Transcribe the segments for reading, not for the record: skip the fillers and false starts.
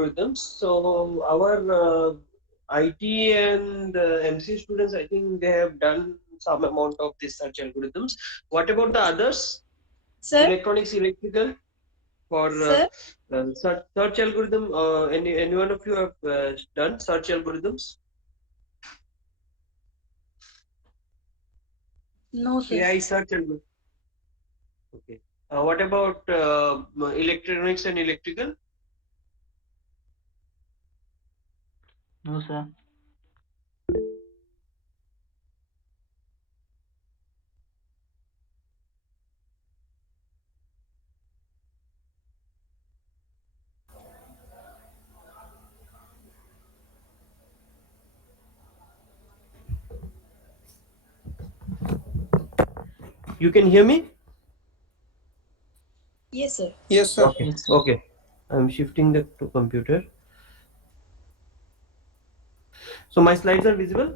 algorithms. So our IT and MC students, I think they have done some amount of this search algorithms. What about the others? Sir, Electronics, electrical, for sir, search algorithm. Any one of you have done search algorithms? no, sir. AI search algorithm. Okay. What about electronics and electrical? No, sir. You can hear me? Yes, sir. Yes, sir. Okay. Yes, sir. Okay. I'm shifting the to computer. So my slides are visible?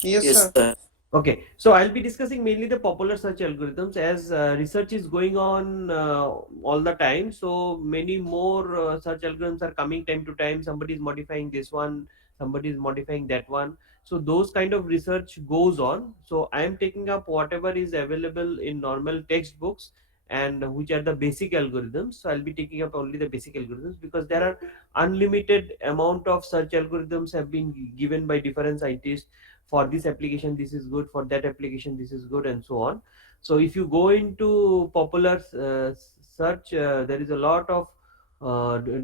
Yes, Yes, sir. sir. Okay, so I'll be discussing mainly the popular search algorithms as research is going on all the time. So many more search algorithms are coming time to time. Somebody is modifying this one, somebody is modifying that one. So those kind of research goes on. So I am taking up whatever is available in normal textbooks and which are the basic algorithms. So I'll be taking up only the basic algorithms because there are unlimited amount of search algorithms have been given by different scientists. For this application this is good, for that application this is good, and so on. So if you go into popular search, there is a lot of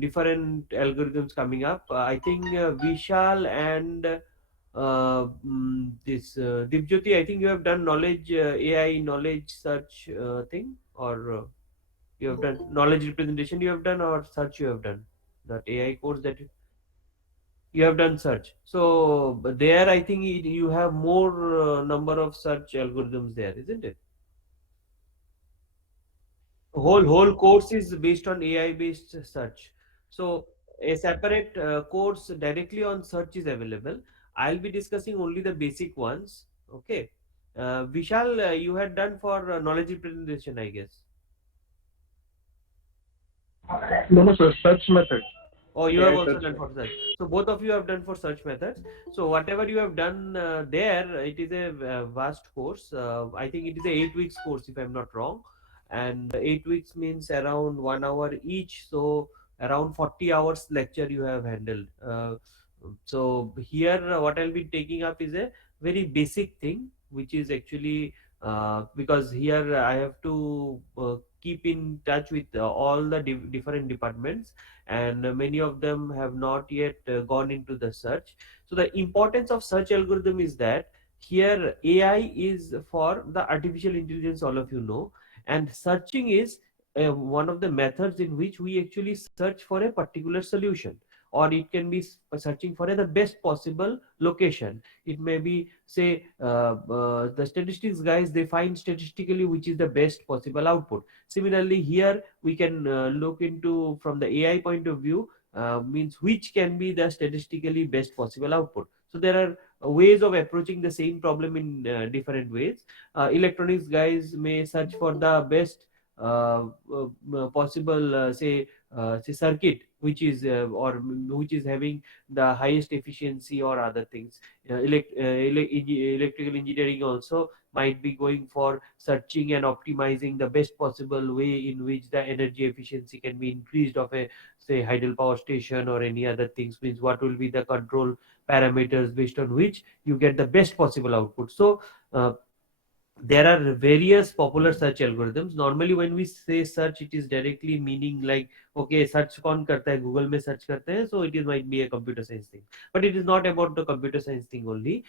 different algorithms coming up. I think Vishal and this Deepjyoti, I think you have done knowledge AI knowledge search thing, or you have done knowledge representation you have done, or search you have done, that AI course that you have done search. So but there I think you have more number of search algorithms there, isn't it? Whole course is based on AI based search. So a separate course directly on search is available. I'll be discussing only the basic ones. Okay. Vishal, you had done for knowledge representation, I guess. No, no, sir. Search method. Oh, you have AI also search done for method. search. So both of you have done for search methods. So whatever you have done there, it is a vast course. I think it is a 8 weeks course if I'm not wrong, and 8 weeks means around 1 hour each. So around 40 hours lecture you have handled. So here what I'll be taking up is a very basic thing, which is actually because here I have to keep in touch with all the different departments, and many of them have not yet gone into the search. So the importance of search algorithm is that here AI is for the artificial intelligence, all of you know, and searching is one of the methods in which we actually search for a particular solution, or it can be searching for the best possible location. It may be say the statistics guys, they find statistically which is the best possible output. Similarly here we can look into from the AI point of view, means which can be the statistically best possible output. So there are ways of approaching the same problem in different ways. Electronics guys may search for the best possible say circuit which is or which is having the highest efficiency or other things. Electrical engineering also might be going for searching and optimizing the best possible way in which the energy efficiency can be increased of a say hydel power station or any other things, means what will be the control parameters based on which you get the best possible output. So uh, there are various popular search algorithms. Normally when we say search, it is directly meaning like okay, search कौन करता है, Google में search करते हैं, so it is might be a computer science thing. But it is not about the computer science thing only.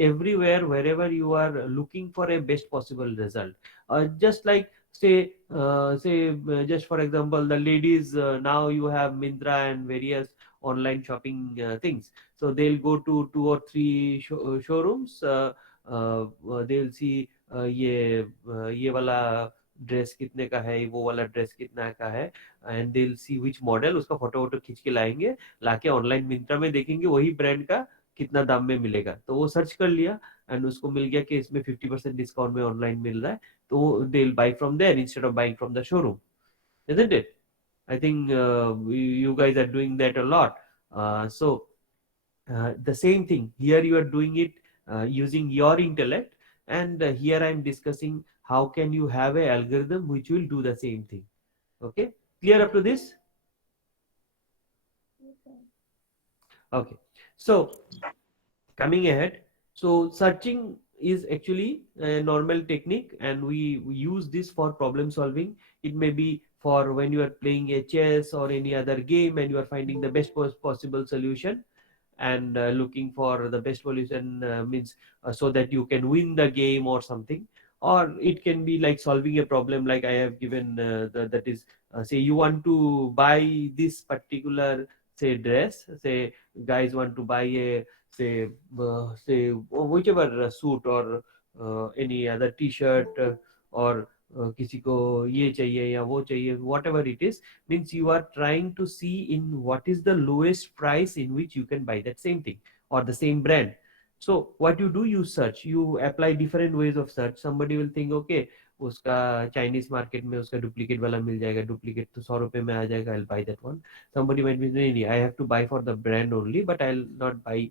Everywhere wherever you are looking for a best possible result, just like just for example the ladies, now you have Mindra and various online shopping things. So they'll go to two or three showrooms. They'll see ये वाला dress कितने का है, वो वाला dress कितना का है, and they will see which model, उसका फोटो वोटो खींच के लाएंगे, लाके ऑनलाइन मिंत्रा में देखेंगे वही ब्रांड का कितना दाम में मिलेगा, तो वो सर्च कर लिया एंड उसको मिल गया कि इसमें 50% डिस्काउंट में ऑनलाइन मिल रहा है, तो they will buy from there instead of buying from the showroom, isn't it? I think you guys are doing that a lot. So the same thing here, you are doing it using your intellect, and here I am discussing how can you have a algorithm which will do the same thing. Okay, clear up to this? Okay, so coming ahead, so searching is actually a normal technique, and we use this for problem solving. It may be for when you are playing a chess or any other game and you are finding the best possible solution, and looking for the best solution, means so that you can win the game or something. Or it can be like solving a problem like I have given, that is, say you want to buy this particular, say, dress. Say guys want to buy a, say, say whichever suit or any other t-shirt, or किसी को ये चाहिए या वो चाहिए, whatever it is, means you are trying to see in what is the lowest price in which you can buy that same thing or the same brand. So what you do, you search, you apply different ways of search. Somebody will think, okay, उसका Chinese market में उसका duplicate वाला मिल जाएगा, duplicate तो 100 रुपए में आ जाएगा, I'll buy that one. Somebody might be, नहीं नहीं, I have to buy for the brand only, but I'll not buy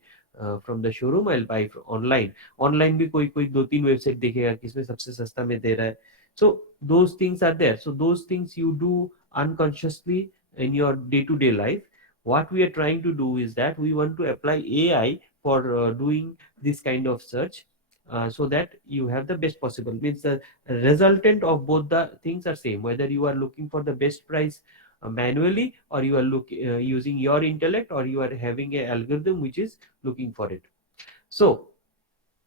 from the showroom, I'll buy online. Online भी कोई कोई दो तीन वेबसाइट देखेगा किसमें सबसे सस्ता में दे रहा है. So those things are there. So those things you do unconsciously in your day-to-day life. What we are trying to do is that we want to apply AI for doing this kind of search, so that you have the best possible, means the resultant of both the things are same, whether you are looking for the best price manually, or you are using your intellect, or you are having a algorithm which is looking for it. So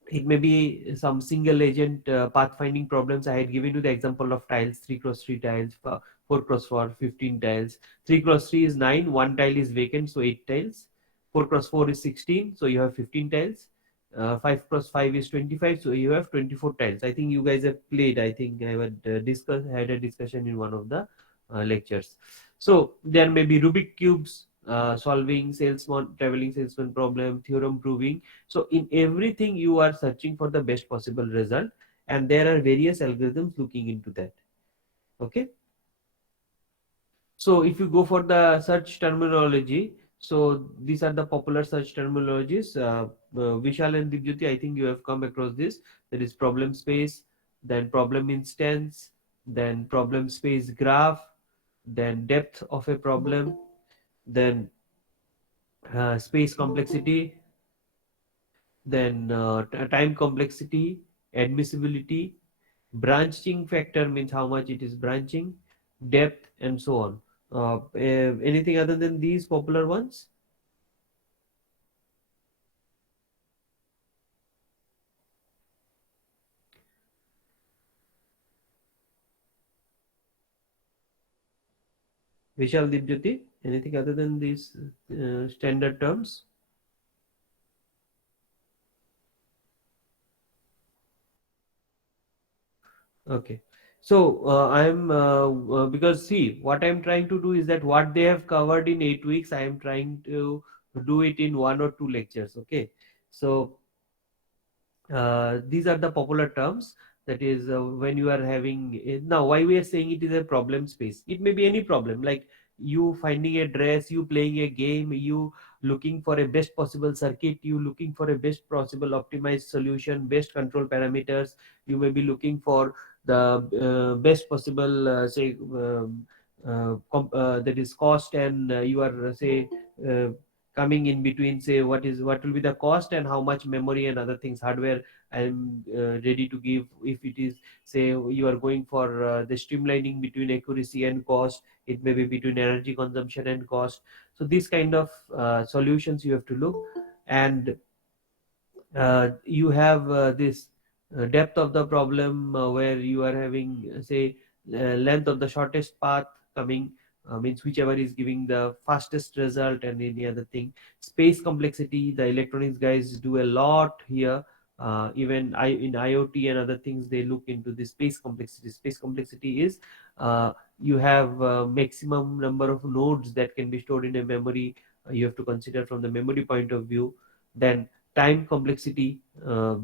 it may be some single agent pathfinding problems. I had given you the example of tiles, 3 cross 3 tiles, 4 cross 4, 15 tiles. 3 cross 3 is 9, one tile is vacant, so 8 tiles. 4 cross 4 is 16, so you have 15 tiles. 5 cross 5 is 25, so you have 24 tiles. I think you guys have played. I think I had a discussion in one of the lectures. So there may be Rubik cubes, solving salesman, traveling salesman problem, theorem proving. So in everything you are searching for the best possible result, and there are various algorithms looking into that. Okay. So if you go for the search terminology, so these are the popular search terminologies. Vishal and Deepjyoti, I think you have come across this. There is problem space, then problem instance, then problem space graph, then depth of a problem, then space complexity, then time complexity, admissibility, branching factor means how much it is branching, depth, and so on. Anything other than these popular ones? Vishal, Dipjyoti, anything other than these standard terms? Okay. So I'm because see, what I'm trying to do is that what they have covered in 8 weeks, I am trying to do it in 1 or 2 lectures. Okay. So these are the popular terms. That is when you are having now, why we are saying it is a problem space, it may be any problem, like you finding a dress, you playing a game, you looking for a best possible circuit, you looking for a best possible optimized solution, best control parameters. You may be looking for the best possible, say, that is cost, and you are say uh, coming in between, say what will be the cost and how much memory and other things, hardware I'm ready to give. If it is, say, you are going for the streamlining between accuracy and cost, it may be between energy consumption and cost. So these kind of solutions you have to look. And you have this depth of the problem, where you are having, say, length of the shortest path coming, means whichever is giving the fastest result, and any other thing. Space complexity, the electronics guys do a lot here. Even in IoT and other things, they look into the space complexity. Space complexity is you have maximum number of nodes that can be stored in a memory. You have to consider from the memory point of view. Then time complexity,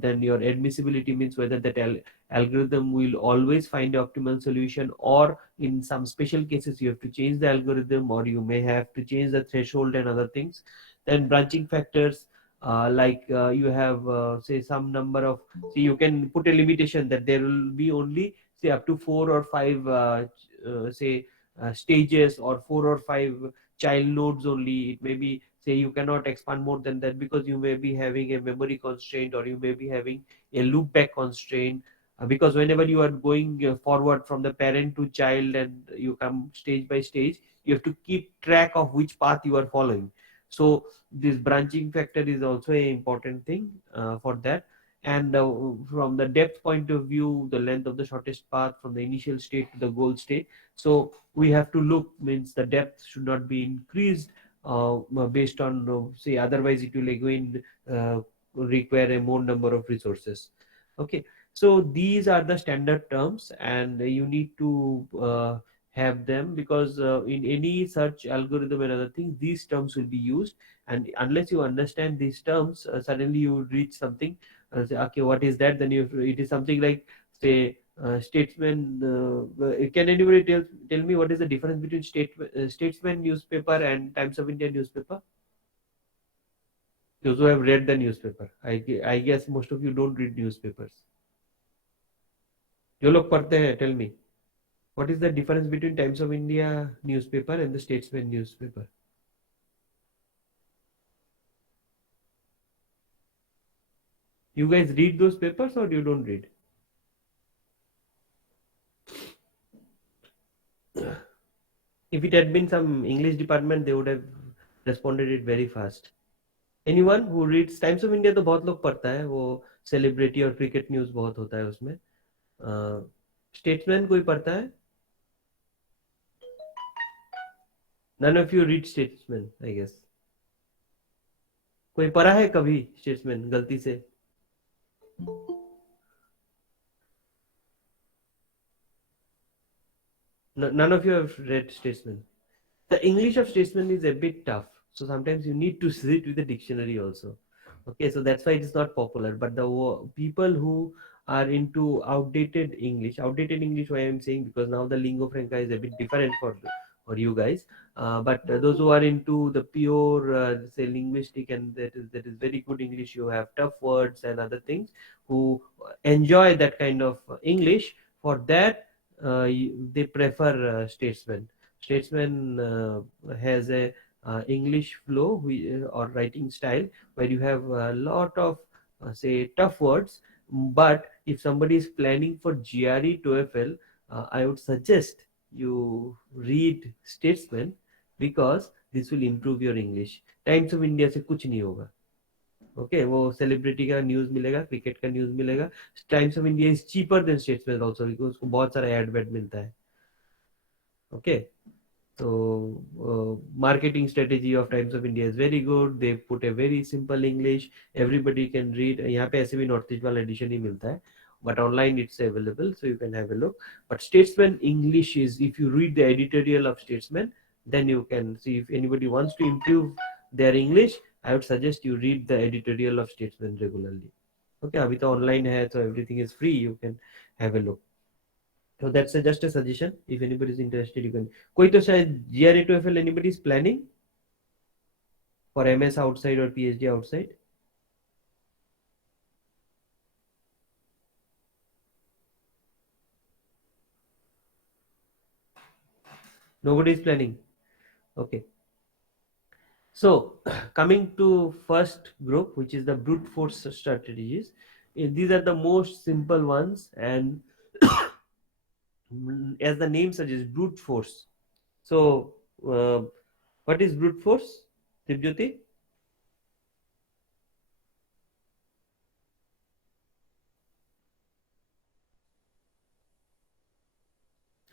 then your admissibility means whether that algorithm will always find the optimal solution, or in some special cases you have to change the algorithm, or you may have to change the threshold and other things. Then branching factors, you have say some number of, see, you can put a limitation that there will be only say up to 4 or 5 say stages, or 4 or 5 child nodes only. It may be, say, you cannot expand more than that because you may be having a memory constraint, or you may be having a loop back constraint, because whenever you are going forward from the parent to child and you come stage by stage, you have to keep track of which path you are following. So this branching factor is also a important thing for that. And from the depth point of view, the length of the shortest path from the initial state to the goal state. So we have to look, means the depth should not be increased based on say, otherwise it will again uh, require a more number of resources. Okay, so these are the standard terms, and you need to have them, because in any search algorithm and other things, these terms will be used. And unless you understand these terms, suddenly you reach something, say, okay, what is that? Then you, it is something like, say, statesman. Can anybody tell me what is the difference between statesman newspaper and Times of India newspaper? Those who have read the newspaper, I guess most of you don't read newspapers. जो लोग पढ़ते हैं, tell me what is the difference between Times of India newspaper and the Statesman newspaper? You guys read those papers or you don't read? If it had been some English department, they would have responded it very fast. Anyone who reads Times of India? तो बहुत लोग पढ़ता है, वो celebrity और cricket news बहुत होता है उसमें. स्टेट्समैन कोई पढ़ता है? None of you read statesman, I guess. कोई पढ़ा है कभी स्टेट्समैन गलती से? None of you have read statesman. The English of statesman is a bit tough, so sometimes you need to sit with the dictionary also. Okay, so that's why it's not popular. But the people who are into outdated English, why I'm saying, because now the lingua franca is a bit different for you guys. But those who are into the pure say linguistic, and that is very good English, you have tough words and other things, who enjoy that kind of English. For that, they prefer statesman. Statesman has a English flow, or writing style, where you have a lot of say tough words. But if somebody is planning for GRE TOEFL, I would suggest you read Statesman, because this will improve your English. Times of India से कुछ नहीं होगा. Okay, वो celebrity का news मिलेगा, cricket का news मिलेगा. Times of India is cheaper than statesman also, because उसको बहुत सारा एड वेड मिलता है. Okay, so marketing strategy of Times of India is very good. They put a very simple English, everybody can read. यहाँ पे ऐसे भी नॉर्थ ईस्ट वाला एडिशन ही मिलता है, but online it's available, so you can have a look. But Statesman English is, if you read the editorial of Statesman, then you can see. If anybody wants to improve their English, I would suggest you read the editorial of Statesman regularly. Okay, अभी तो online है, so everything is free, you can have a look. So that's just a suggestion. If anybody is interested, you can. कोई तो शायद GRE TOEFL anybody is planning for MS outside or PhD outside? Nobody is planning. Okay. So coming to first group, which is the brute force strategies. These are the most simple ones, and as the name suggests, brute force. So what is brute force, Deepjyoti?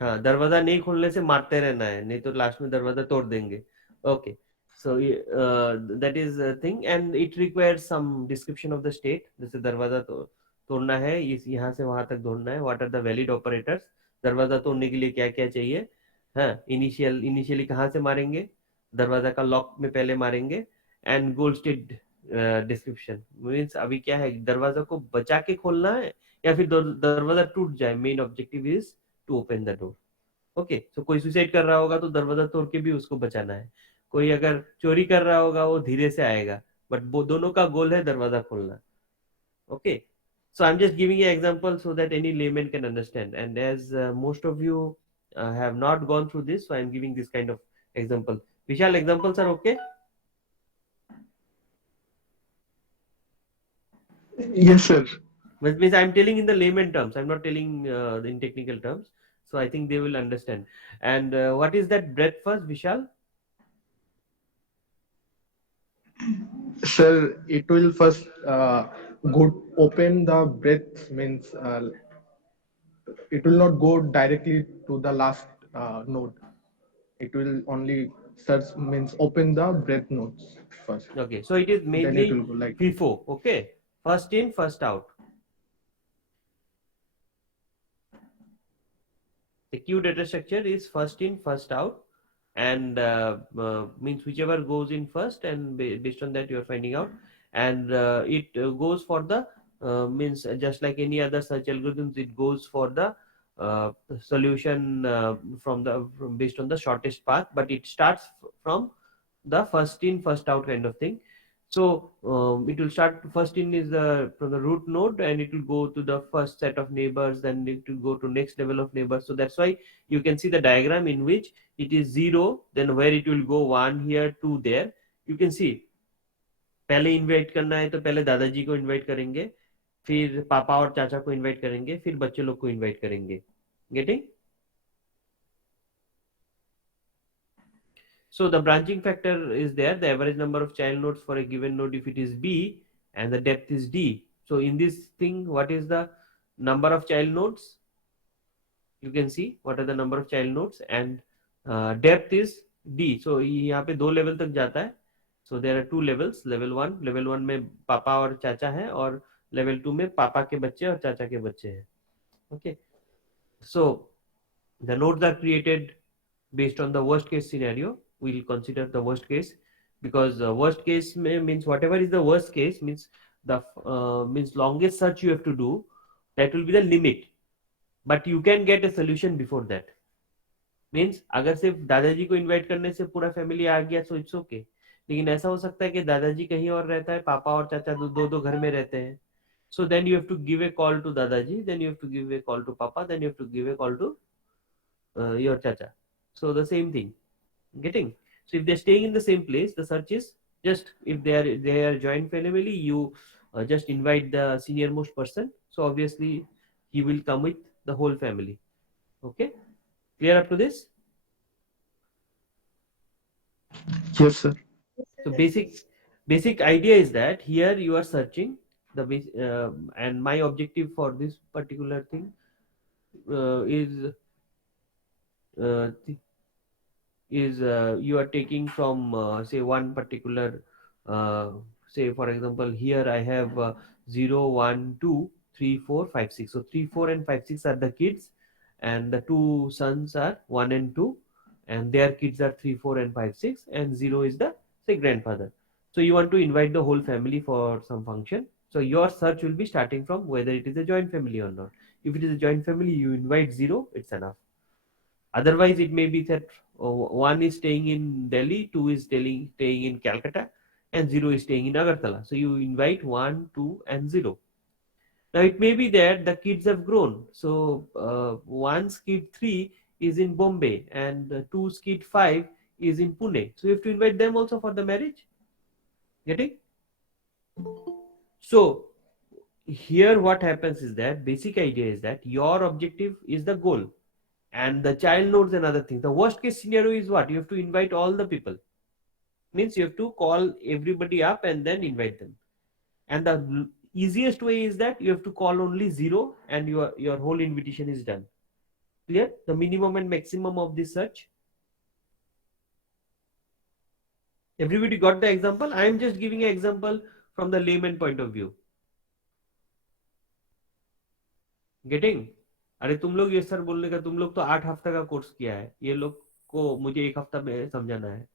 हाँ, दरवाजा नहीं खोलने से मारते रहना है, नहीं तो लास्ट में दरवाजा तोड़ देंगे. Okay, so that is a thing, and it requires some description of the state. जैसे दरवाजा तोड़ना है, इस यहाँ से वहां तक दौड़ना है. What are the valid operators? दरवाजा तोड़ने के लिए क्या क्या चाहिए? हाँ, इनिशियली कहाँ से मारेंगे? दरवाजा का लॉक में पहले मारेंगे. And goal state description means अभी क्या है, दरवाजा को बचा के खोलना है या फिर दरवाजा टूट जाए, main objective is to open the door. Okay, so कोई सुसाइड कर रहा होगा तो दरवाजा तोड़ के भी उसको बचाना है, कोई अगर चोरी कर रहा होगा वो धीरे से आएगा, बट वो दोनों का गोल है दरवाजा खोलना। Okay, so I'm just giving you example so that any layman can understand, and as most of you have not gone through this, so I'm giving this kind of example. Vishal, examples are okay? Yes, sir. Which means I'm telling in the layman terms, I'm not telling in technical terms, so I think they will understand. And what is that breadth first, Vishal? Sir, it will first go open the breath means it will not go directly to the last node. It will only search means open the breath nodes first. Okay, so it is Then it mainly will go like FIFO. Okay, first in, first out. The queue data structure is first in, first out, and means whichever goes in first, and based on that you are finding out, and it goes for the means just like any other search algorithms, it goes for the solution based on the shortest path, but it starts from the first in first out kind of thing. So it will start, first in is the from the root node, and it will go to the first set of neighbors, then it will go to next level of neighbors. So that's why you can see the diagram in which it is 0, then where it will go 1 here, 2 there. You can see पहले invite करना है तो पहले दादाजी को invite करेंगे, फिर पापा और चाचा को इनवाइट करेंगे, फिर बच्चे लोग को इनवाइट करेंगे। Getting? So the branching factor is there, the average number of child nodes for a given node if it is B, and the depth is D. So in this thing, what is the number of child nodes? You can see what are the number of child nodes, and depth is D. So यहाँ पे दो level तक जाता है. So there are two levels, level 1 में पापा और चाचा है, और level 2 में पापा के बच्चे और चाचा के बच्चे हैं. Okay, so the nodes are created based on the worst case scenario. We'll consider the worst case, because worst case means whatever is the worst case means the means longest search you have to do, that will be the limit, but you can get a solution before that. Means अगर सिर्फ दादाजी को invite करने से पूरा family आ गया so it's okay, लेकिन ऐसा हो सकता है कि दादाजी कहीं और रहता है, पापा और चाचा दो दो घर में रहते हैं, so then you have to give a call to dadaji, then you have to give a call to papa, then you have to give a call to your chacha. So the same thing. Getting? So if they're staying in the same place, the search is just, if they are joint family, you just invite the senior most person, so obviously he will come with the whole family. Okay, clear up to this? yes, sir. So basic idea is that here you are searching the and my objective for this particular thing is uh, you are taking from say one particular uh, say for example here I have 0 1 2 3 4 5 6, so 3 4 and 5 6 are the kids, and the two sons are 1 and 2, and their kids are 3 4 and 5 6, and 0 is the say grandfather. So you want to invite the whole family for some function, so your search will be starting from whether it is a joint family or not. If it is a joint family, you invite 0, it's enough. Otherwise, it may be that one is staying in Delhi, two is staying in Calcutta, and 0 is staying in Agartala. So you invite 1, 2, and 0. Now it may be that the kids have grown. So one's kid 3 is in Bombay, and two's kid 5 is in Pune. So you have to invite them also for the marriage. Getting? So here what happens is that basic idea is that your objective is the goal, and the child nodes another thing. The worst case scenario is what? You have to invite all the people. Means you have to call everybody up and then invite them. And the easiest way is that you have to call only 0, and your whole invitation is done. Clear? The minimum and maximum of this search. Everybody got the example? I am just giving an example from the layman point of view. Getting? अरे तुम लोग ये sir बोलने का, तुम लोग तो 8 हफ्ता का कोर्स किया है, ये लोग को मुझे 1 हफ्ता में समझाना है.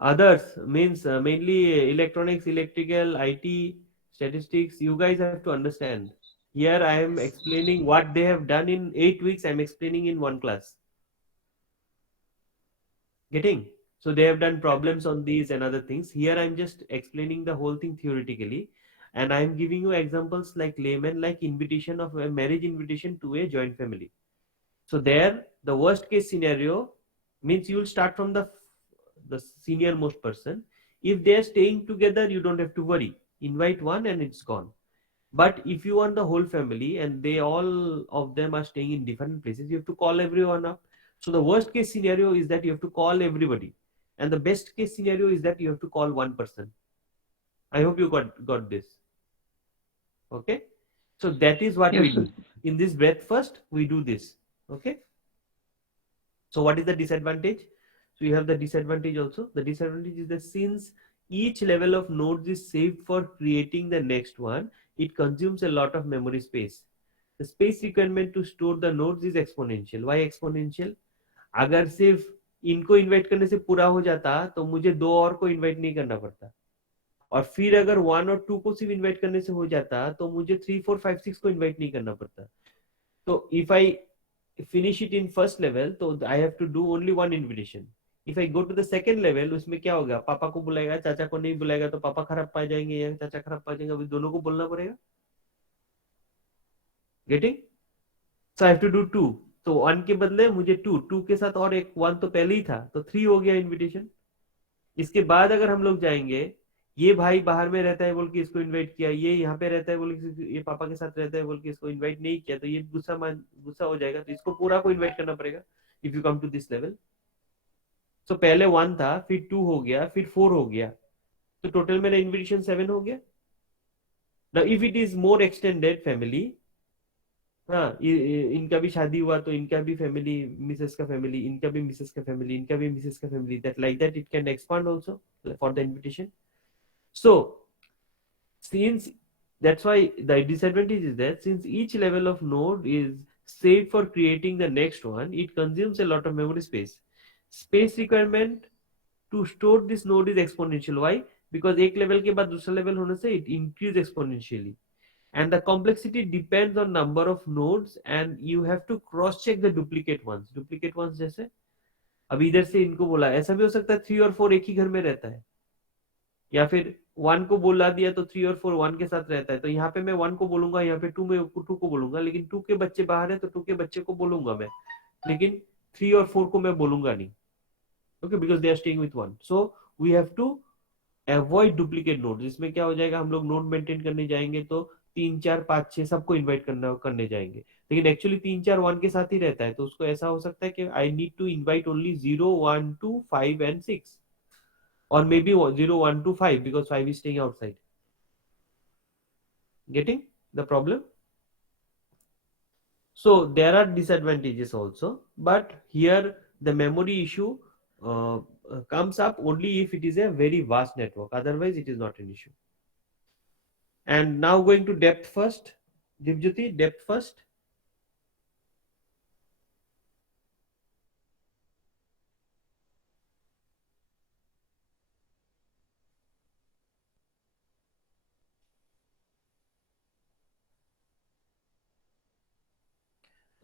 Others means mainly electronics, electrical, IT, statistics. You guys have to understand. Here I am explaining what they have done in 8 weeks. I'm explaining in one class. Getting? So they have done problems on these and other things. Here I'm just explaining the whole thing theoretically, and I'm giving you examples like layman, like invitation of a marriage invitation to a joint family. So there, the worst case scenario means you will start from the senior most person. If they are staying together, you don't have to worry. Invite one and it's gone. But if you want the whole family and they all of them are staying in different places, you have to call everyone up. So the worst case scenario is that you have to call everybody, and the best case scenario is that you have to call one person. I hope you got this. Okay, so that is what Yes, we sir. do in this breath. First, we do this. Okay. So what is the disadvantage? So you have the disadvantage also. The disadvantage is that since each level of nodes is saved for creating the next one, it consumes a lot of memory space. The space requirement to store the nodes is exponential. Why exponential? अगर सिर्फ इनको invite करने से पूरा हो जाता तो मुझे दो और को इन्वाइट नहीं करना पड़ता, और फिर अगर वन और टू को सिर्फ इन्वाइट करने से हो जाता तो मुझे थ्री फोर फाइव सिक्स को इन्वाइट नहीं करना पड़ता. तो if I finish it in first level, तो I have to do only one invitation. If I go to the second level, उसमें क्या होगा, पापा को बुलाएगा, चाचा को नहीं बुलाएगा तो पापा खराब पा जाएंगे या चाचा खराब पा जाएंगे, दोनों को बोलना पड़ेगा. Getting? So I have to do two. तो वन के बदले मुझे टू, टू के साथ और एक वन तो पहले ही था तो थ्री हो गया इनविटेशन. इसके बाद अगर हम लोग जाएंगे, ये भाई बाहर में रहता है बोल के इसको इनवाइट किया, ये यहाँ पे रहता है बोल के, ये पापा के साथ रहता है बोल के इसको इनवाइट नहीं किया, तो ये गुस्सा हो जाएगा, तो इसको पूरा को इनवाइट करना पड़ेगा. If you come to this level, तो पहले वन था, फिर टू हो गया, फिर फोर हो गया, तो टोटल मेरा इन्विटेशन सेवन हो गया. Now if it is more extended family, हाँ, इनका भी शादी हुआ तो इनका भी फैमिली, मिसेस का फैमिली, इनका भी मिसेस का फैमिली, इनका भी मिसेस का family, that like that it can expand also for the invitation. So since that's why the disadvantage is that since each level of node is saved for creating the next one, it consumes a lot of memory space. Space requirement to store this node is exponential. Why? Because एक level के बाद दूसरा level होने से it increase exponentially, and the complexity depends on number of nodes, and you have to cross check the duplicate ones. Duplicate ones जैसे अब इधर से इनको बोला, ऐसा भी हो सकता है थ्री और फोर एक ही घर में रहता है, या फिर वन को बोला दिया तो थ्री और फोर वन के साथ रहता है, तो यहाँ पे मैं वन को बोलूंगा, यहाँ पे टू में टू को बोलूंगा, लेकिन टू के बच्चे बाहर है तो टू के बच्चे को बोलूंगा मैं, लेकिन थ्री और फोर को मैं बोलूंगा नहीं. Okay, because they are staying with one. So we have to avoid duplicate node. इसमें क्या हो जाएगा, हम लोग नोड मेंटेन करने जाएंगे तो तीन चार पाँच छह सबको इन्वाइट करने जाएंगे, लेकिन एक्चुअली तीन चार वन के साथ ही रहता है, तो उसको ऐसा हो सकता है कि I need to invite only 0 1 2 5 and 6, or maybe 0 1 2 5 because 5 is staying outside. Getting the problem? So there are disadvantages also, but here the memory issue comes up only if it is a very vast network, otherwise it is not an issue. And now going to depth first. Deepjyoti, depth first.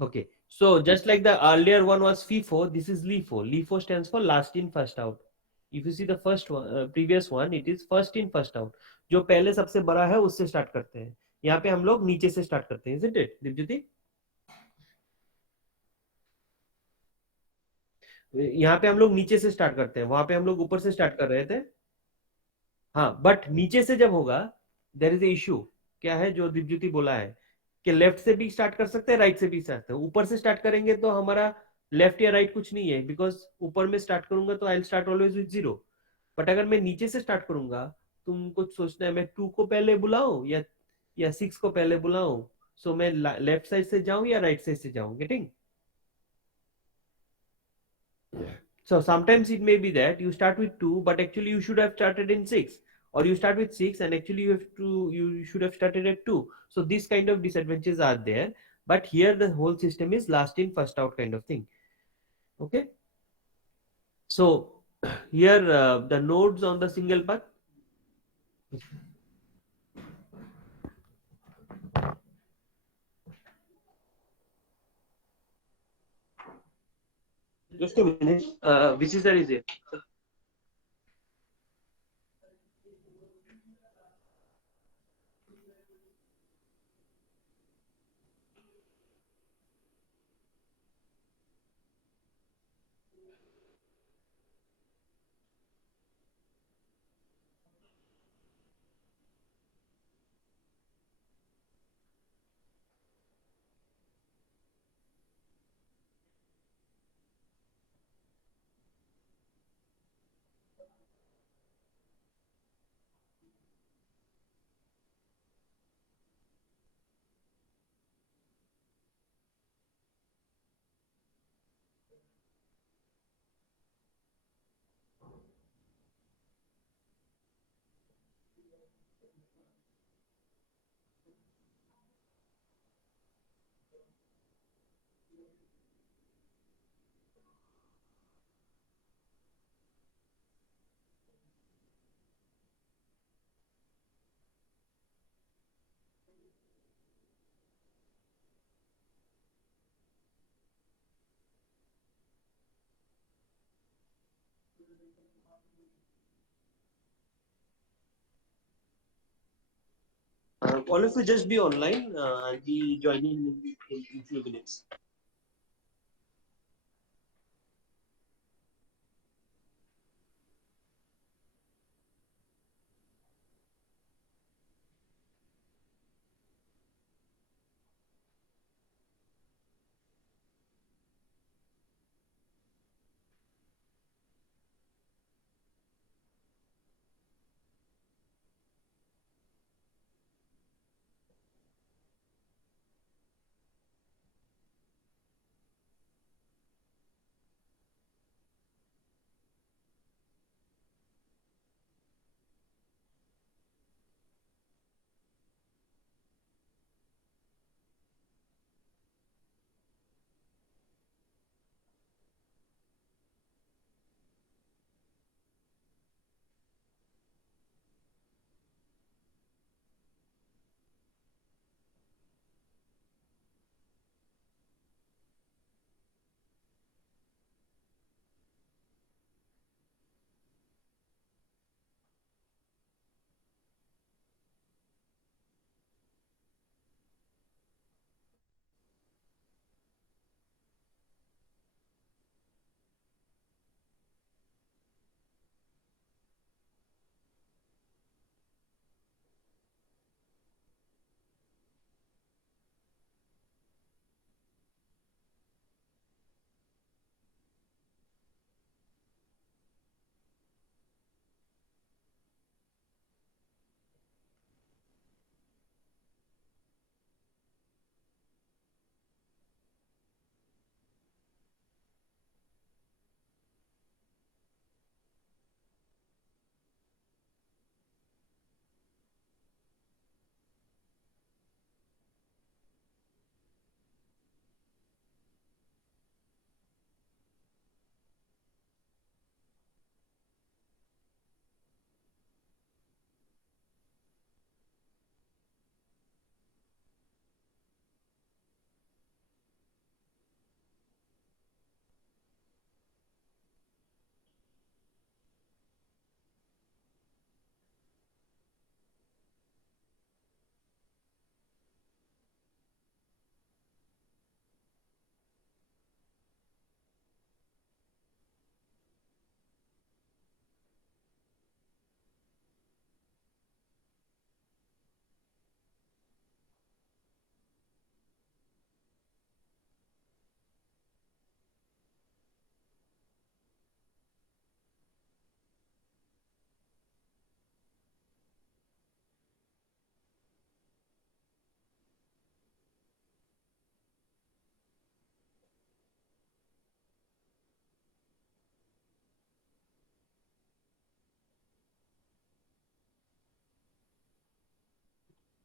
Okay, so just like the earlier one was FIFO, this is LIFO. LIFO stands for last in first out. If you see the first one, previous one, it is first in first out. जो पहले सबसे बड़ा है उससे start करते हैं. यहाँ पे हम लोग नीचे से स्टार्ट करते हैं, isn't it, दीपज्योति? यहाँ पे हम लोग नीचे से स्टार्ट करते हैं, वहां पे हम लोग ऊपर से स्टार्ट कर रहे थे. हाँ, बट नीचे से जब होगा देयर इज ए इशू. क्या है जो दीपज्योति बोला है कि लेफ्ट से भी स्टार्ट कर सकते हैं, राइट से भी स्टार्ट, ऊपर से स्टार्ट करेंगे तो हमारा लेफ्ट या राइट कुछ नहीं है, बिकॉज ऊपर में स्टार्ट करूंगा तो I start always with zero. But अगर मैं नीचे से स्टार्ट करूंगा, तुम कुछ सोचना है मैं टू को पहले बुलाऊं या सिक्स को पहले बुलाऊं, सो मैं लेफ्ट साइड से जाऊं या राइट साइड से जाऊं. Getting? So sometimes it may be that you start with 2, but actually you should have started in 6, or you start with 6 and actually you should have started at 2. So this kind of disadvantages are there, but here the whole system is last in first out kind of thing. Okay, so Here, the nodes on the single path. Just a minute. Which is the reason? All of you just be online. I'll be joining in few minutes.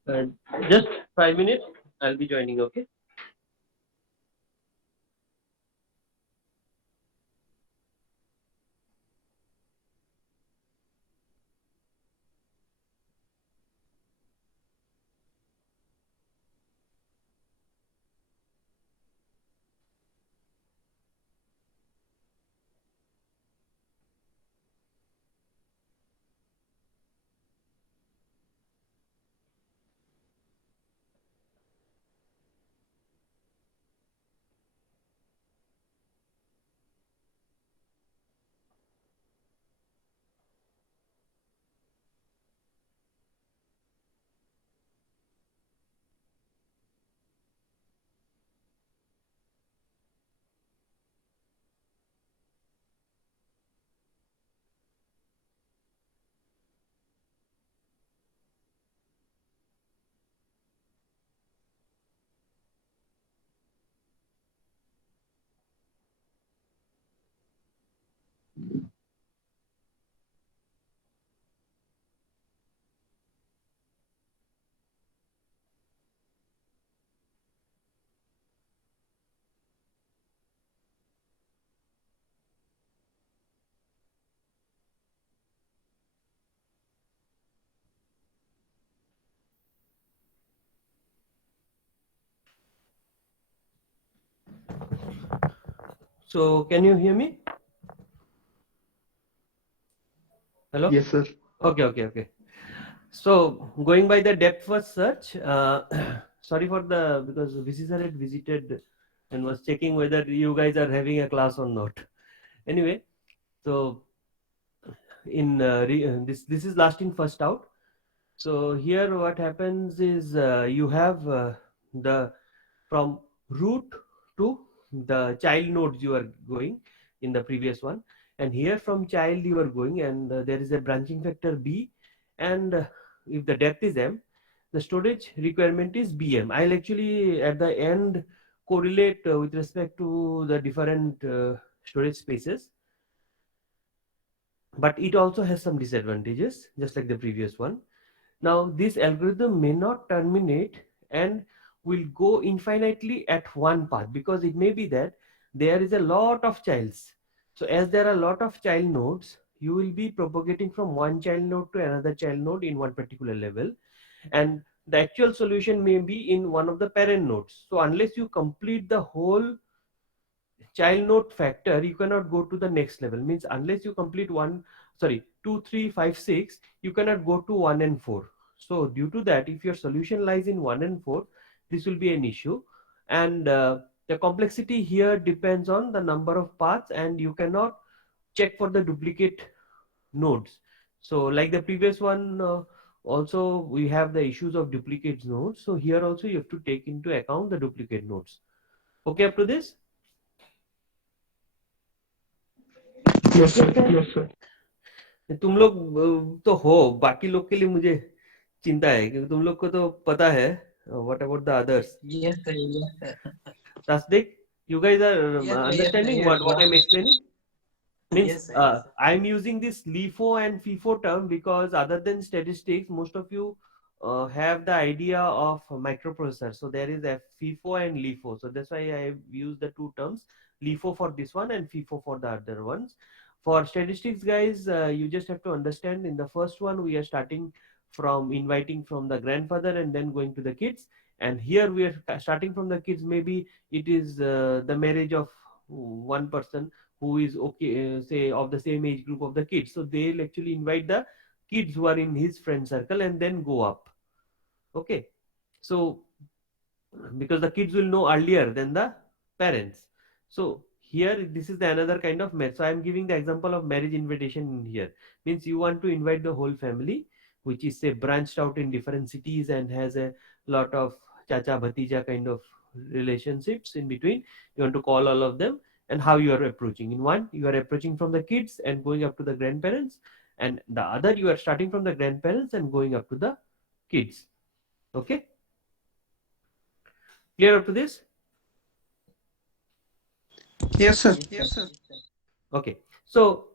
Uh, just 5 minutes. I'll be joining. Okay. So can you hear me? Hello? Yes, sir. Okay, okay, okay. So going by the depth first search, sorry for the, because VC sir had visited and was checking whether you guys are having a class or not. Anyway, so in this is last in first out. So here what happens is you have the from root to the child nodes you are going in the previous one, and here from child you are going, and there is a branching factor b, and if the depth is m, the storage requirement is bm. I'll actually at the end correlate with respect to the different storage spaces, but it also has some disadvantages just like the previous one. Now, this algorithm may not terminate and will go infinitely at one path, because it may be that there is a lot of childs. So, as there are a lot of child nodes, you will be propagating from one child node to another child node in one particular level, and the actual solution may be in one of the parent nodes. So, unless you complete the whole child node factor, you cannot go to the next level. Means unless you complete one, sorry, 2 3 5 6, you cannot go to 1 and 4. So due to that, if your solution lies in 1 and 4, this will be an issue. And the complexity here depends on the number of paths, and you cannot check for the duplicate nodes. So like the previous one, also we have the issues of duplicate nodes. So here also you have to take into account the duplicate nodes. Okay, up to this? Yes, sir. Yes, sir. तुम लोग तो हो, बाकी लोग के लिए मुझे चिंता है, क्योंकि तुम लोग को तो पता है. What about the others? Yes, sir. Yes, sir. Tasdik, you guys are Yes, sir. Yes, sir. understanding Yes, what I'm explaining? Means yes, sir. Yes, sir. I'm using this LIFO and FIFO term because other than statistics, most of you have the idea of microprocessor. So there is a FIFO and LIFO. So that's why I use the two terms, LIFO for this one and FIFO for the other ones. For statistics, guys, you just have to understand in the first one, we are starting from inviting from the grandfather and then going to the kids. And here we are starting from the kids. Maybe it is the marriage of one person who is okay, say of the same age group of the kids, so they'll actually invite the kids who are in his friend circle and then go up. Okay, so because the kids will know earlier than the parents. So here this is the another kind of marriage. So I am giving the example of marriage invitation in here. Means you want to invite the whole family, which is say branched out in different cities and has a lot of chacha bhatija kind of relationships in between. You want to call all of them, and how you are approaching. In one, you are approaching from the kids and going up to the grandparents, and the other you are starting from the grandparents and going up to the kids. Okay, clear up to this? Yes, sir. yes, sir. Yes, sir. Okay, so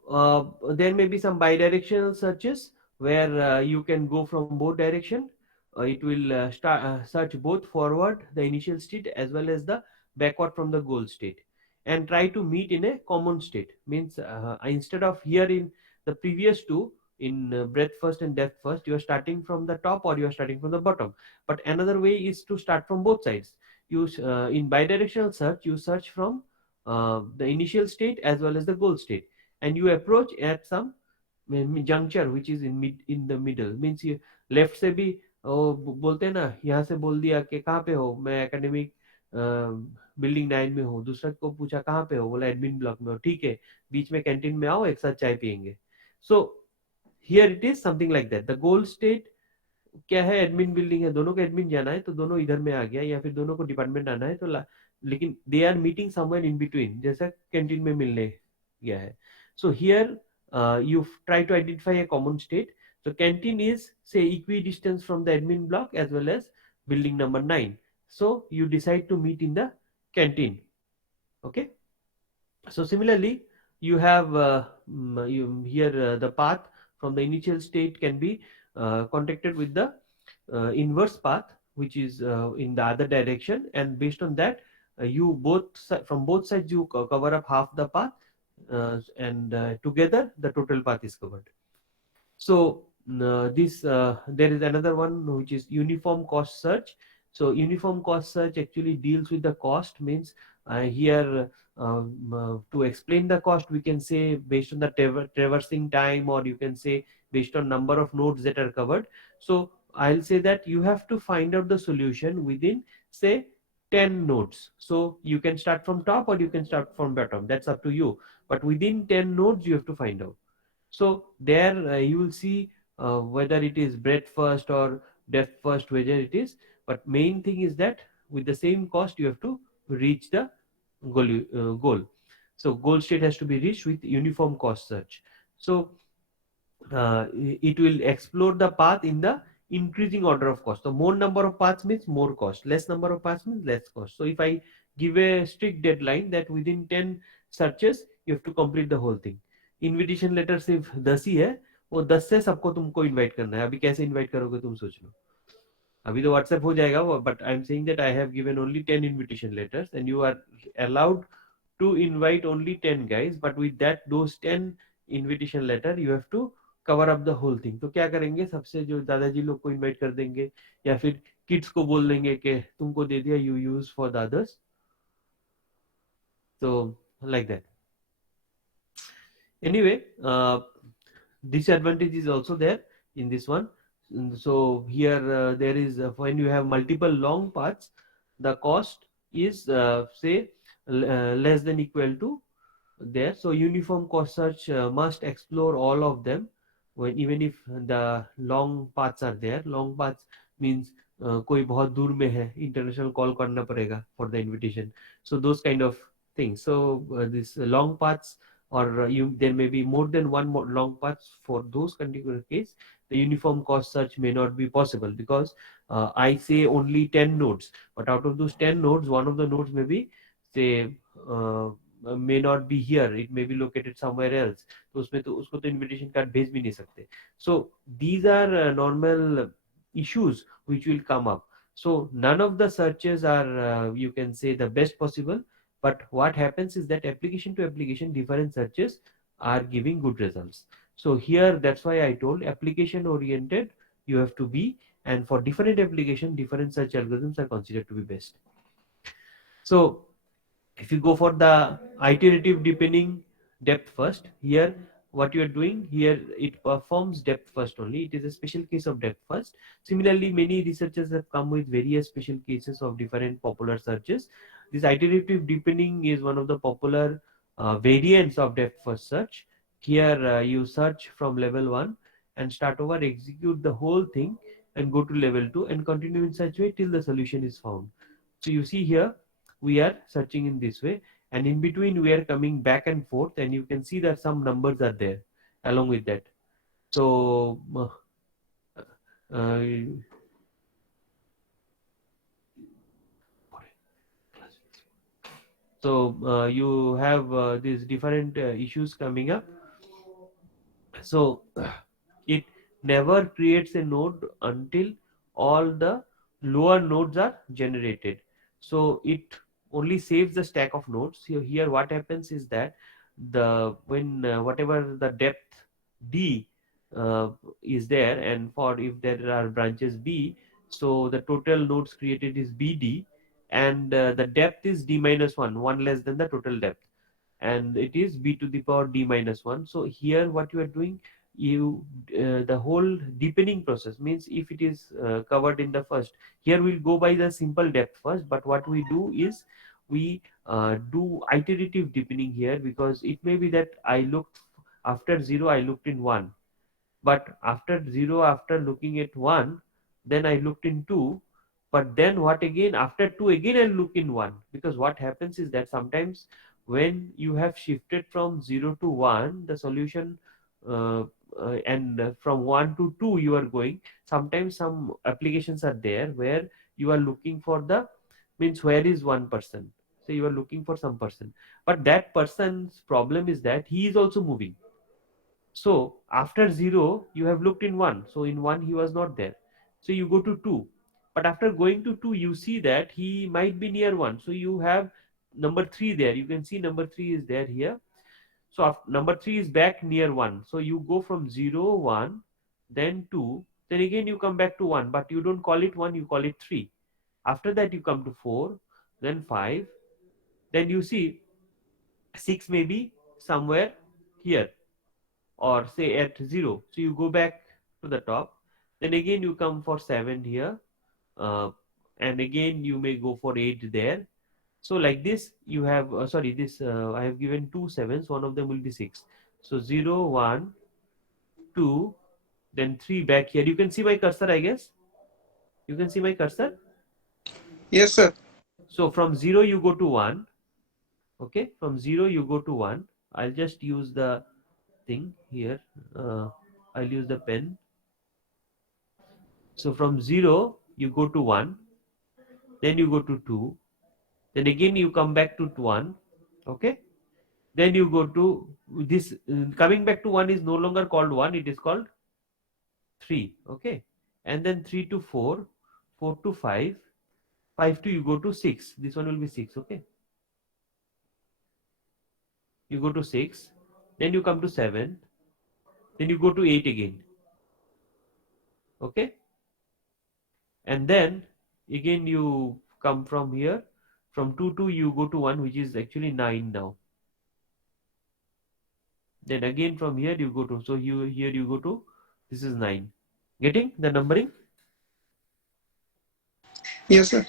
there may be some bidirectional searches where you can go from both direction. It will start search both forward the initial state as well as the backward from the goal state, and try to meet in a common state. Means instead of here in the previous two, in breadth first and depth first, you are starting from the top or you are starting from the bottom. But another way is to start from both sides. You in bidirectional search, you search from the initial state as well as the goal state, and you approach at some juncture which is in the middle. Means you left से भी बोलते हैं ना, यहाँ से बोल दिया कि कहाँ पे हो, मैं एकेडमिक बिल्डिंग 9 में हूँ. दूसरा को पूछा कहाँ पे हो, बोला एडमिन ब्लॉक में हो. ठीक है, बीच में कैंटीन में आओ, एक साथ चाय पियेंगे. So here it is something like that. The goal state क्या है, एडमिन बिल्डिंग है, दोनों को एडमिन जाना है तो दोनों इधर में आ गया, या फिर दोनों को डिपार्टमेंट आना है तो लेकिन they are meeting somewhere in between, जैसा कैंटीन में मिलने गया है. So here you try to identify a common state. So canteen is say equidistant from the admin block as well as building number 9. So you decide to meet in the canteen. Okay, so similarly you have here the path from the initial state can be contacted with the inverse path which is in the other direction, and based on that you from both sides you cover up half the path, and together the total path is covered. So this there is another one which is uniform cost search. So uniform cost search actually deals with the cost. Means here to explain the cost, we can say based on the traversing time, or you can say based on number of nodes that are covered. So I'll say that you have to find out the solution within, say, 10 nodes. So you can start from top or you can start from bottom. That's up to you. But within 10 nodes, you have to find out. So there you will see whether it is breadth first or depth first, whether it is. But main thing is that with the same cost, you have to reach the goal. So goal state has to be reached with uniform cost search. So it will explore the path in the increasing order of cost. So more number of paths means more cost, less number of paths means less cost. So if I give a strict deadline that within 10 searches you have to complete the whole thing. Invitation letter सिर्फ 10 ही है, वो 10 से सबको तुमको invite करना है. अभी कैसे इनवाइट करोगे तुम सोच लो. अभी तो व्हाट्सएप हो जाएगा वो, but I am saying that I have given only 10 invitation letters and you are allowed to invite only 10 guys, but with that those 10 invitation letter you have to cover up the whole thing. तो क्या करेंगे, सबसे जो दादाजी लोग को invite कर देंगे या फिर किड्स को बोल देंगे कि तुमको दे दिया, you use for the others. तो like that. Anyway, disadvantage is also there in this one. So here there is when you have multiple long paths, the cost is say less than equal to there. So uniform cost search must explore all of them when, even if the long paths are there. Long paths means कोई बहुत दूर में है, international call करना पड़ेगा for the invitation. So those kind of things. So this long paths, or there may be more than one more long paths. For those particular case, the uniform cost search may not be possible, because I say only 10 nodes, but out of those 10 nodes, one of the nodes may be, say, may not be here, it may be located somewhere else. तो उसमें तो उसको तो invitation card भेज भी नहीं सकते. So these are normal issues which will come up. So none of the searches are you can say the best possible, but what happens is that application to application different searches are giving good results. So here that's why I told application oriented you have to be, and for different application different search algorithms are considered to be best. So if you go for the iterative deepening depth first, here what you are doing here, it performs depth first only. It is a special case of depth first. Similarly, many researchers have come with various special cases of different popular searches. This iterative deepening is one of the popular variants of depth first search. Here you search from level 1 and start over, execute the whole thing and go to level 2 and continue in such way till the solution is found. So you see here we are searching in this way, and in between we are coming back and forth, and you can see that some numbers are there along with that. So uh, you have these different issues coming up. So it never creates a node until all the lower nodes are generated. So it only saves the stack of nodes. Here what happens is that the when whatever the depth d uh, is there, and for if there are branches b, so the total nodes created is bd, and the depth is d minus 1, one less than the total depth, and it is b to the power d minus 1. So here what you are doing, you the whole deepening process means if it is covered in the first, here we'll go by the simple depth first, but what we do is we do iterative deepening here, because it may be that I looked after 0 I looked in 1, but after 0, after looking at 1, then I looked in 2, but then what again, after 2 again I look in 1, because what happens is that sometimes when you have shifted from 0 to 1 the solution, uh, and from 1 to 2 you are going, sometimes some applications are there where you are looking for the, means where is one person, so you are looking for some person, but that person's problem is that he is also moving. So after 0, you have looked in 1. So in 1, he was not there. So you go to 2. But after going to 2, you see that he might be near 1. So you have number 3 there. You can see number 3 is there here. So number 3 is back near 1. So you go from 0, 1, then 2. Then again you come back to 1. But you don't call it 1, you call it 3. After that you come to 4, then 5. Then you see 6 may be somewhere here, or say at 0. So you go back to the top, then again you come for 7 here, uh, and again you may go for 8 there. So like this you have, sorry, this I have given two sevens, one of them will be 6. So 0, 1, 2, then 3 back here. You can see my cursor, I guess. You can see my cursor. Yes, sir. So from 0 you go to 1. Okay, from 0 you go to 1. I'll just use the thing here. I'll use the pen. So from 0 you go to 1, then you go to 2, then again you come back to 1. Okay, then you go to this, coming back to 1 is no longer called 1, it is called 3. Okay, and then 3 to 4, 4 to 5, 5 to you go to 6. This one will be 6. Okay, you go to 6, then you come to 7, then you go to 8 again. Okay, and then again you come from here, from 2 to you go to 1, which is actually 9 now. Then again from here you go to, so you here you go to, this is 9. Getting the numbering? Yes, sir.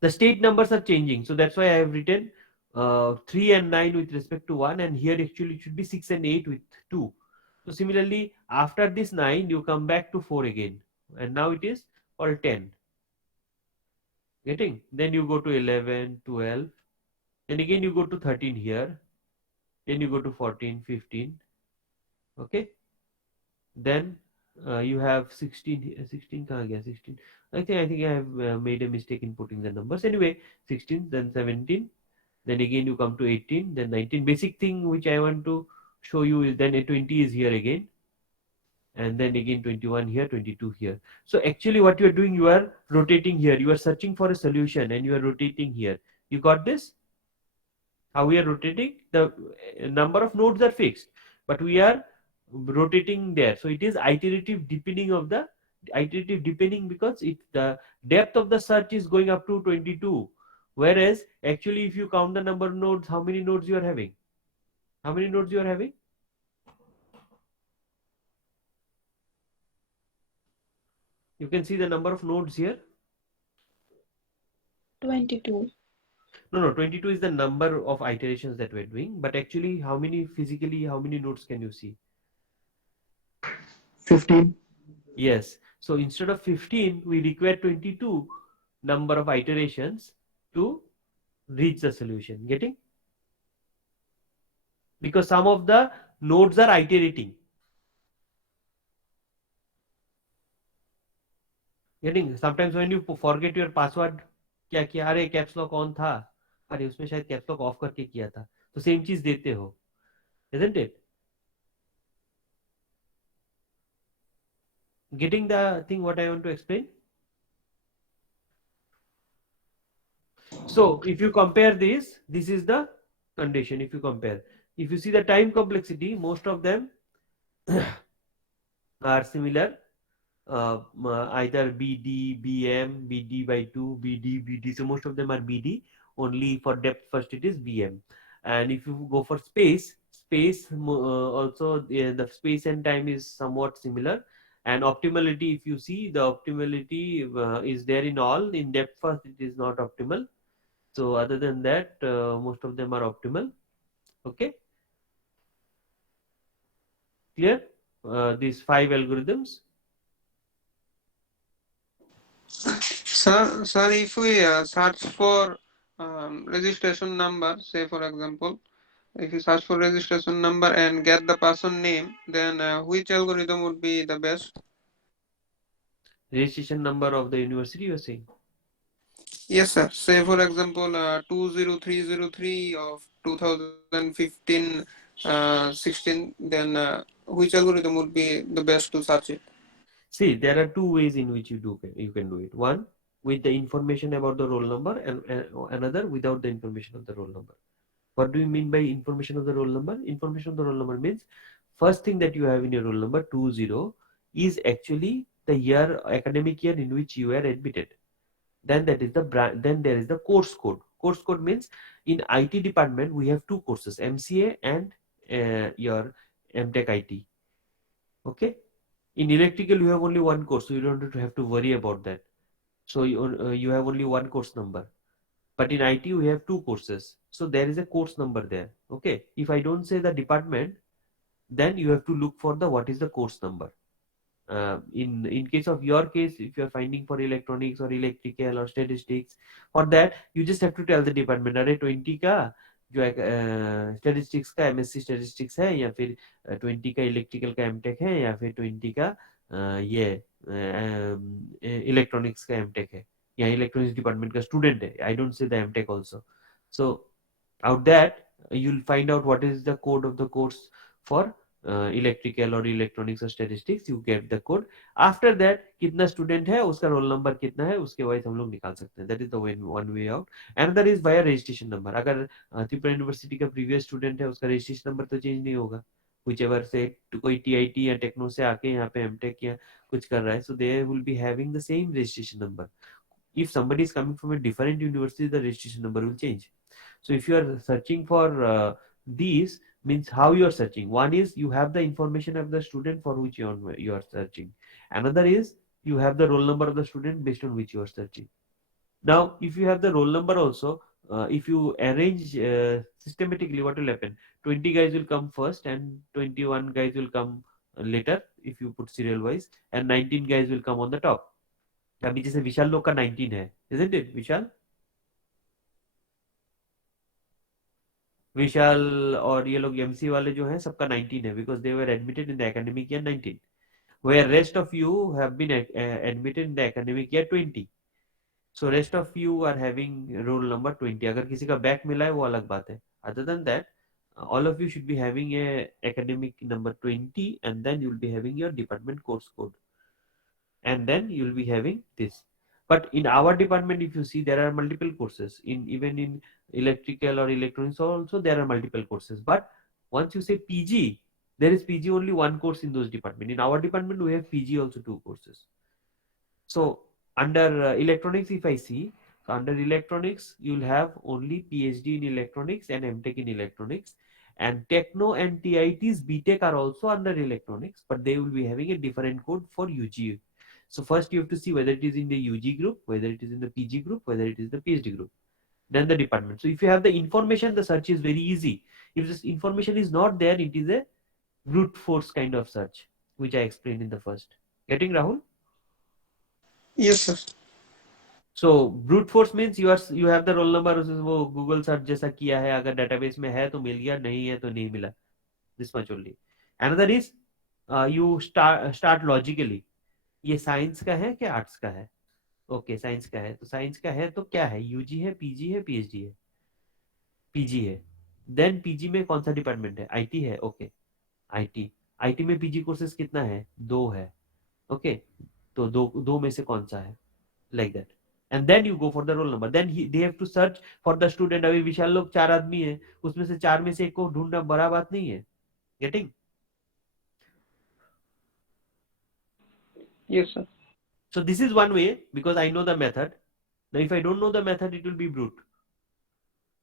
The state numbers are changing, so that's why I have written 3 and 9 with respect to 1, and here actually it should be 6 and 8 with 2. So similarly, after this 9 you come back to 4 again, and now it is all 10. Getting? Then you go to 11, 12, then again you go to 13 here, then you go to 14, 15. Okay, then you have 16, 16 kahan gaya? 16, I think I have made a mistake in putting the numbers. Anyway, 16, then 17, then again you come to 18, then 19. Basic thing which I want to show you is then a 20 is here again, and then again 21 here, 22 here. So actually what you are doing, you are rotating here, you are searching for a solution and you are rotating here. You got this? How we are rotating? The number of nodes are fixed, but we are rotating there. So it is iterative deepening of the, iterative deepening, because it, the depth of the search is going up to 22, whereas actually if you count the number of nodes, how many nodes you are having? How many nodes you are having? You can see the number of nodes here. 22. No, 22 is the number of iterations that we're doing, but actually how many physically, how many nodes can you see? 15. Yes. So instead of 15, we require 22 number of iterations to reach the solution. Getting? Because some of the nodes are iterating. Getting? Sometimes when you forget your password, क्या किया, अरे caps lock on था, अरे उसमें शायद caps lock of करके किया था, तो सेम चीज देते हो, isn't it? Getting the thing what I want to explain? So if you compare this is the condition. If you compare, if you see the time complexity, most of them are similar, either BD, BM, BD by 2, BD, BD. So most of them are BD. Only for depth first it is BM. And if you go for space, also the space and time is somewhat similar. And optimality, if you see, the optimality is there in all. In depth first it is not optimal. So other than that, most of them are optimal. Okay, clear? These 5 algorithms. Sir, if we search for registration number, say for example, if you search for registration number and get the person name, then which algorithm would be the best? Registration number of the university, you are saying? Yes, sir. Say for example, 20303 of 2015 16. Then which algorithm would be the best to search it? See, there are two ways in which you can do it. One with the information about the roll number, and another without the information of the roll number. What do you mean by information of the roll number? Information of the roll number means first thing that you have in your roll number 20 is actually the year, academic year in which you are admitted. Then that is the brand. Then there is the course code. Course code means in IT department we have two courses, MCA and your MTech IT. Okay. In electrical you have only one course, so you don't have to worry about that. So you have only one course number. But in IT we have two courses, so there is a course number there. Okay. If I don't say the department, then you have to look for the what is the course number. In case of your case, if you are finding for electronics or electrical or statistics, for that you just have to tell the department, अरे 20 का जो statistics का MSc statistics है, या फिर 20 का electrical का MTech है, या फिर 20 का ये इलेक्ट्रॉनिक्स का एमटेक है, या इलेक्ट्रॉनिक्स डिपार्टमेंट का स्टूडेंट है. I don't say the MTech also. So out that you'll find out what is the code of the course for electrical or electronics or statistics. You get the code. After that कितना student है, उसका roll number कितना है, उसके wise हम लोग निकाल सकते हैं. That is the one way out. Another is via registration number. अगर त्रिपुरा यूनिवर्सिटी का previous student है, उसका registration number तो change नहीं होगा. Whichever से कोई TIT या टेक्नो से आके यहाँ पे MTech या कुछ कर रहा है, so they will be having the same registration number. If somebody is coming from a different university, the registration number will change. So if you are searching for these, means how you are searching. One is you have the information of the student for which you are searching. Another is you have the roll number of the student based on which you are searching. Now if you have the roll number also, if you arrange systematically, what will happen? 20 guys will come first and 21 guys will come later if you put serial wise, and 19 guys will come on the top. अभी जैसे विशाल लोग का 19 है, isn't it विशाल? विशाल और ये लोग MC वाले जो हैं सबका 19 है, because they were admitted in the academic year 19, where rest of you have been admitted in the academic year 20. So rest of you are having roll number 20. अगर किसी का बैक मिला है वो अलग बात है. Other than that, all of you should be having a academic number 20, and then you will be having your department course code, and then you will be having this. But in our department, if you see, there are multiple courses. In even in electrical or electronics also there are multiple courses. But once you say PG, there is PG only one course in those department. In our department, we have PG also two courses. So under electronics, if I see, so under electronics, you will have only PhD in electronics and MTech in electronics. And Techno and TIT's BTech are also under electronics, but they will be having a different code for UG. So first you have to see whether it is in the UG group, whether it is in the PG group, whether it is the PhD group. Then the department. So if you have the information, the search is very easy. If this information is not there, it is a brute force kind of search, which I explained in the first. Getting Rahul? Yes, sir. So brute force means you have the roll number, वो Google search जैसा किया है, अगर database में है तो मिल गया, नहीं है तो नहीं मिला. This much only. Another is you start logically. ये साइंस का है कि आर्ट्स का है? ओके साइंस का है, तो साइंस का है तो क्या है, यूजी है, पीजी है, पीएचडी है? पीजी है. देन पीजी में कौन सा डिपार्टमेंट है? आईटी है. Okay IT. आईटी में पीजी कोर्सेज कितना है? 2 है. ओके तो दो में से कौन सा है, like that. And then you go for the roll number. Then they have to search for the student. अभी विशाल लोग 4 आदमी है, उसमें से 4 में से एक को ढूंढना बड़ा बात नहीं है. Getting? Yes, sir. So this is one way, because I know the method. Now if I don't know the method, it will be brute.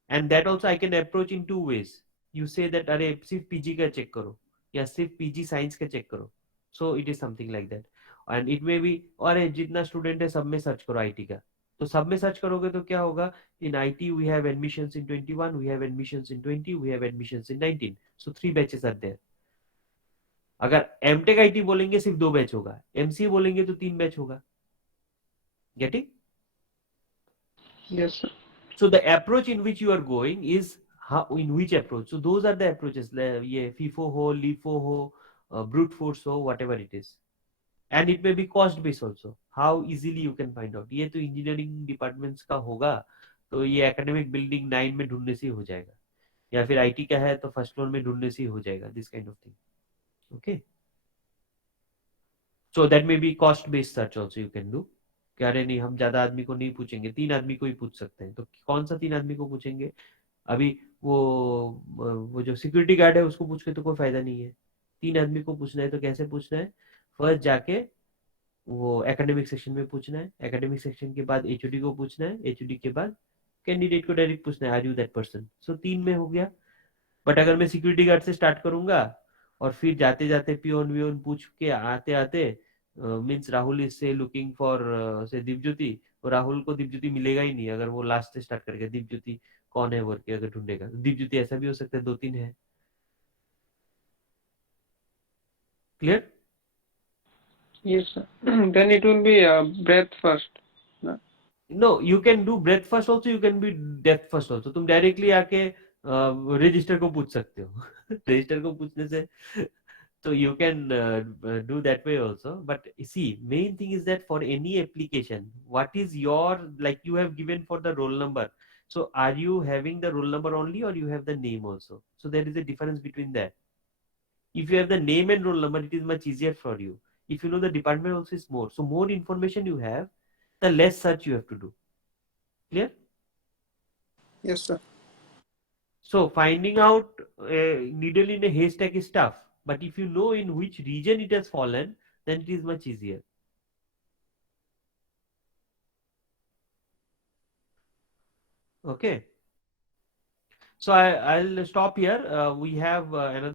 And that also I can approach in 2 ways. You say that अरे सिर्फ PG का check करो, या सिर्फ PG science का check करो. So it is something like that. And it may be अरे जितना स्टूडेंट है सब में सर्च करो आईटी का. तो सब में सर्च करोगे तो क्या होगा? In IT we have admissions in 21, we have admissions in 20, we have admissions in 19. So 3 batches are there. अगर एमटेक आईटी बोलेंगे सिर्फ 2 बैच होगा, एमसीए बोलेंगे तो 3 बैच होगा. Getting? Yes, sir. So the approach in which you are going is how, in which approach. So those are the approaches. ये FIFO हो, LIFO हो, brute force हो, whatever it is. And it may be cost based also. How easily you can find out. ये तो engineering departments का होगा, तो ये academic building 9 में ढूंढने से ही हो जाएगा, या फिर IT का है तो फर्स्ट फ्लोर में ढूंढने से ही हो जाएगा. This kind of thing. Okay. So that may be cost based search also you can do. कि अरे नहीं हम ज्यादा आदमी को नहीं पूछेंगे, 3 आदमी को ही पूछ सकते हैं. तो कौन सा 3 आदमी को पूछेंगे? अभी वो जो सिक्योरिटी गार्ड है उसको पूछ के तो कोई फायदा नहीं है. 3 आदमी को पूछना है तो कैसे पूछना है? फर्स्ट जाके वो एकेडमिक सेक्शन में पूछना है, एकेडमिक सेक्शन के बाद एचओडी को पूछना है, एचओडी के बाद कैंडिडेट को डायरेक्ट पूछना है आर यू दैट पर्सन. सो 3 में हो गया. बट अगर मैं सिक्योरिटी गार्ड से स्टार्ट करूंगा और फिर जाते जाते पियोन वियोन पूछ के आते आते मीन्स राहुल इज से लुकिंग फॉर से दीपज्योति, और राहुल को दीपज्योति मिलेगा ही नहीं अगर वो लास्ट से स्टार्ट करेगा. दीपज्योति कौन है वर्क के अगर ढूंढेगा, दीपज्योति ऐसा भी हो सकता है 2-3 है. Clear? Yes, sir. Then it will be breadth first. No? No, you can do breadth first also, you can be depth first also. तुम डायरेक्टली आके रजिस्टर को पूछ सकते हो. रजिस्टर को पूछने से so you can do that way also. But see, main thing is that for any application, what is your, like you have given for the roll number, so are you having the roll number only or you have the name also? So there is a difference between that. If you have the name and roll number, it is much easier for you. If you know the department also is more, so more information you have, the less search you have to do. Clear? Yes, sir. So finding out a needle in a haystack is tough, but if you know in which region it has fallen, then it is much easier. Okay. So I'll stop here. We have another